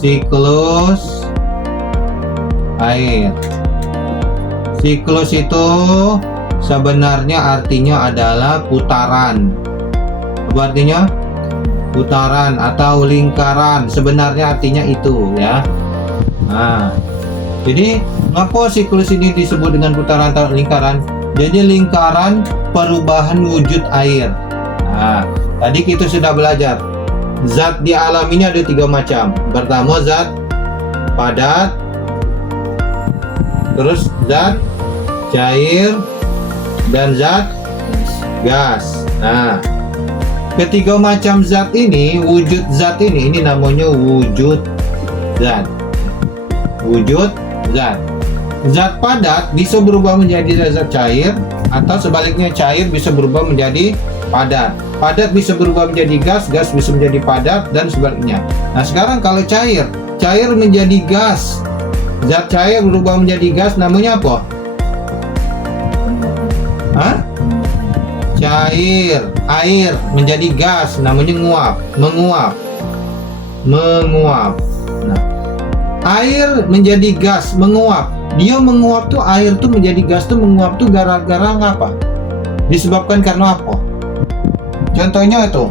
Siklus air. Siklus itu sebenarnya artinya adalah putaran. Apa artinya? Putaran atau lingkaran. Sebenarnya artinya itu ya. Nah, jadi apa siklus ini disebut dengan putaran atau lingkaran? Jadi lingkaran perubahan wujud air. Nah, tadi kita sudah belajar. Zat di alam ini ada 3 macam. Pertama zat padat, terus zat cair, dan zat gas. Nah, ketiga macam zat ini, wujud zat ini namanya wujud zat. Wujud zat. Zat padat bisa berubah menjadi zat cair, atau sebaliknya cair bisa berubah menjadi padat. Padat bisa berubah menjadi gas, gas bisa menjadi padat, dan sebaliknya. Nah, sekarang kalau cair menjadi gas, zat cair berubah menjadi gas, namanya apa? Hah? Cair, air menjadi gas, namanya menguap. Nah, air menjadi gas, menguap. Dia menguap tuh, air tuh menjadi gas tuh, menguap tuh gara-gara apa? Disebabkan karena apa? Contohnya itu,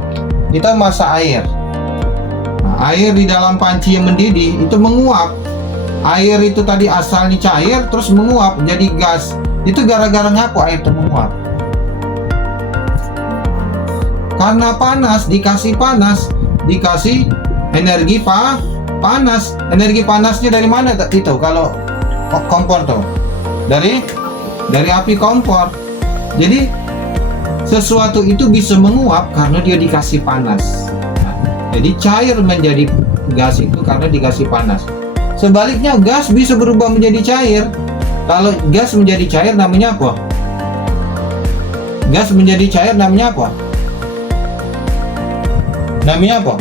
kita masak air. Nah, air di dalam panci yang mendidih itu menguap. Air itu tadi asalnya cair, terus menguap jadi gas. Itu gara-gara ngapa air itu menguap? Karena panas, dikasih energi panas. Energi panasnya dari mana itu? Kalau kompor tuh dari api kompor. Jadi sesuatu itu bisa menguap karena dia dikasih panas. Nah, jadi cair menjadi gas itu karena dikasih panas. Sebaliknya gas bisa berubah menjadi cair. Kalau gas menjadi cair namanya apa? Gas menjadi cair namanya apa? Namanya apa?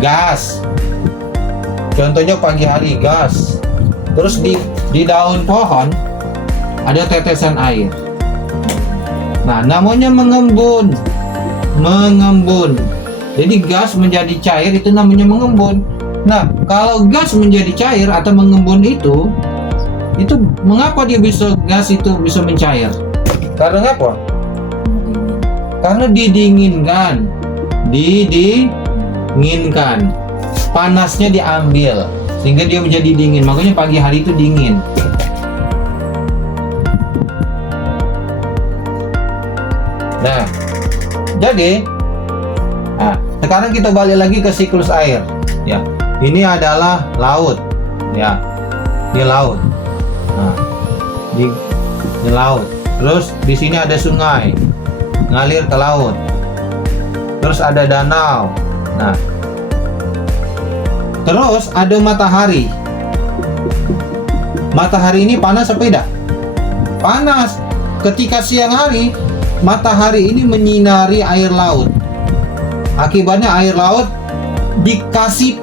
Gas. Contohnya pagi hari gas. Terus di daun pohon ada tetesan air. Nah, namanya mengembun. Jadi gas menjadi cair itu namanya mengembun. Nah, kalau gas menjadi cair atau mengembun itu mengapa dia gas itu bisa mencair? Karena apa? Karena didinginkan. Panasnya diambil sehingga dia menjadi dingin. Makanya pagi hari itu dingin. Nah, jadi sekarang kita balik lagi ke siklus air. Ya, ini adalah laut. Ya, di laut. Nah, di laut. Terus di sini ada sungai ngalir ke laut. Terus ada danau. Nah, terus ada matahari. Matahari ini panas apa tidak? Panas. Ketika siang hari, matahari ini menyinari air laut. Akibatnya air laut dikasih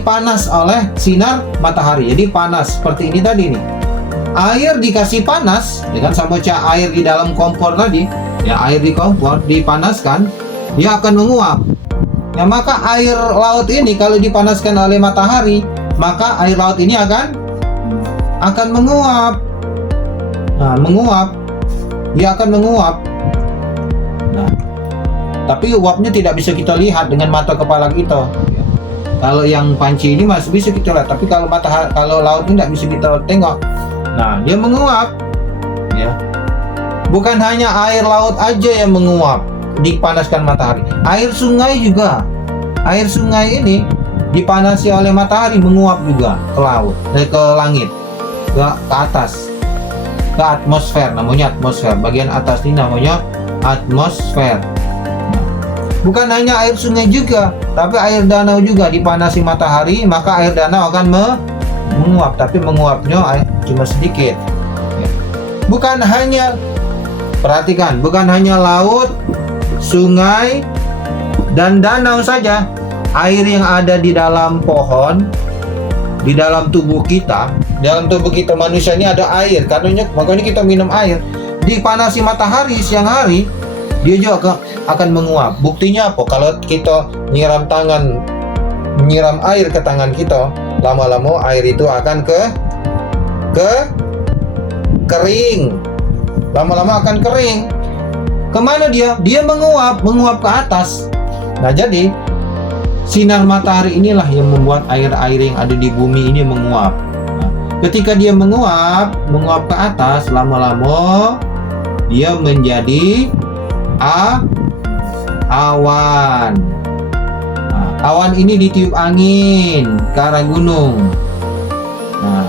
panas oleh sinar matahari. Jadi panas seperti ini tadi nih. Air dikasih panas, ya kan, sama air di dalam kompor tadi. Ya, air di kompor dipanaskan, dia akan menguap. Ya, maka air laut ini kalau dipanaskan oleh matahari, maka air laut ini akan menguap. Nah, menguap. Dia akan menguap. Nah, tapi uapnya tidak bisa kita lihat dengan mata kepala kita. Ya. Kalau yang panci ini masih bisa kita lihat, tapi kalau laut ini tidak bisa kita tengok. Nah, dia menguap. Ya. Bukan hanya air laut aja yang menguap, dipanaskan matahari. Air sungai juga. Air sungai ini dipanasi oleh matahari, menguap juga ke laut, ke langit, ke atas, ke atmosfer. Namanya atmosfer. Bagian atas ini namanya atmosfer. Bukan hanya air sungai juga, tapi air danau juga dipanasi matahari, maka air danau akan menguap. Tapi menguapnya cuma sedikit. Bukan hanya, perhatikan, bukan hanya laut, sungai, dan danau saja. Air yang ada di dalam pohon, di dalam tubuh kita manusia ini ada air. Makanya kita minum air. Dipanasi matahari siang hari, dia juga akan menguap. Buktinya apa? Kalau kita nyiram tangan menyiram air ke tangan kita, lama-lama air itu akan kering. Lama-lama akan kering. Kemana dia? Dia menguap ke atas. Nah, jadi sinar matahari inilah yang membuat air-air yang ada di bumi ini menguap. Nah, ketika dia menguap ke atas, lama-lama dia menjadi awan. Nah, awan ini ditiup angin ke arah gunung. Nah,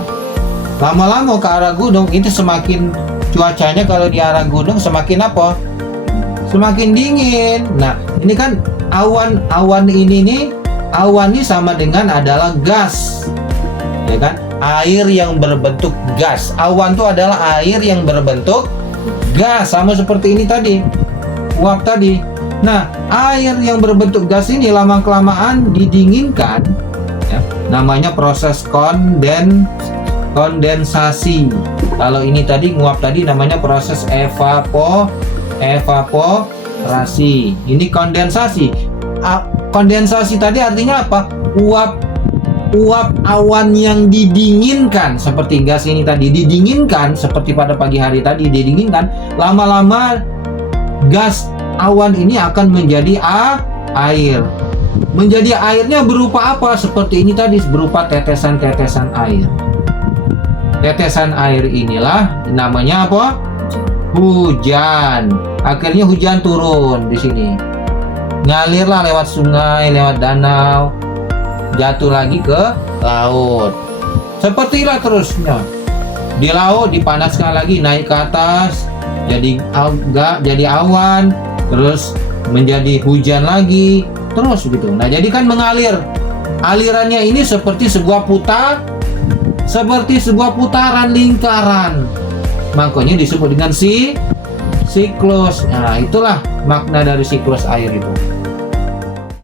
lama-lama ke arah gunung itu semakin cuacanya kalau di arah gunung semakin apa? Semakin dingin. Nah, ini kan awan ini sama dengan adalah gas, ya kan? Air yang berbentuk gas. Awan itu adalah air yang berbentuk gas, sama seperti ini tadi, uap tadi. Nah, air yang berbentuk gas ini lama-kelamaan didinginkan, ya, namanya proses kondensasi. Kalau ini tadi nguap tadi namanya proses evaporasi. Ini kondensasi. Kondensasi tadi artinya apa? Uap awan yang didinginkan seperti gas ini tadi didinginkan, seperti pada pagi hari tadi didinginkan, lama-lama gas awan ini akan menjadi air. Menjadi airnya berupa apa? Seperti ini tadi, berupa tetesan-tetesan air. Tetesan air inilah namanya apa? Hujan. Akhirnya hujan turun di sini. Ngalirlah lewat sungai, lewat danau, jatuh lagi ke laut. Sepertilah terusnya. Di laut dipanaskan lagi, naik ke atas, jadi awan, terus menjadi hujan lagi, terus begitu. Nah, jadi kan mengalir. Alirannya ini seperti sebuah putaran lingkaran. Makanya disebut dengan siklus. Nah, itulah makna dari siklus air itu.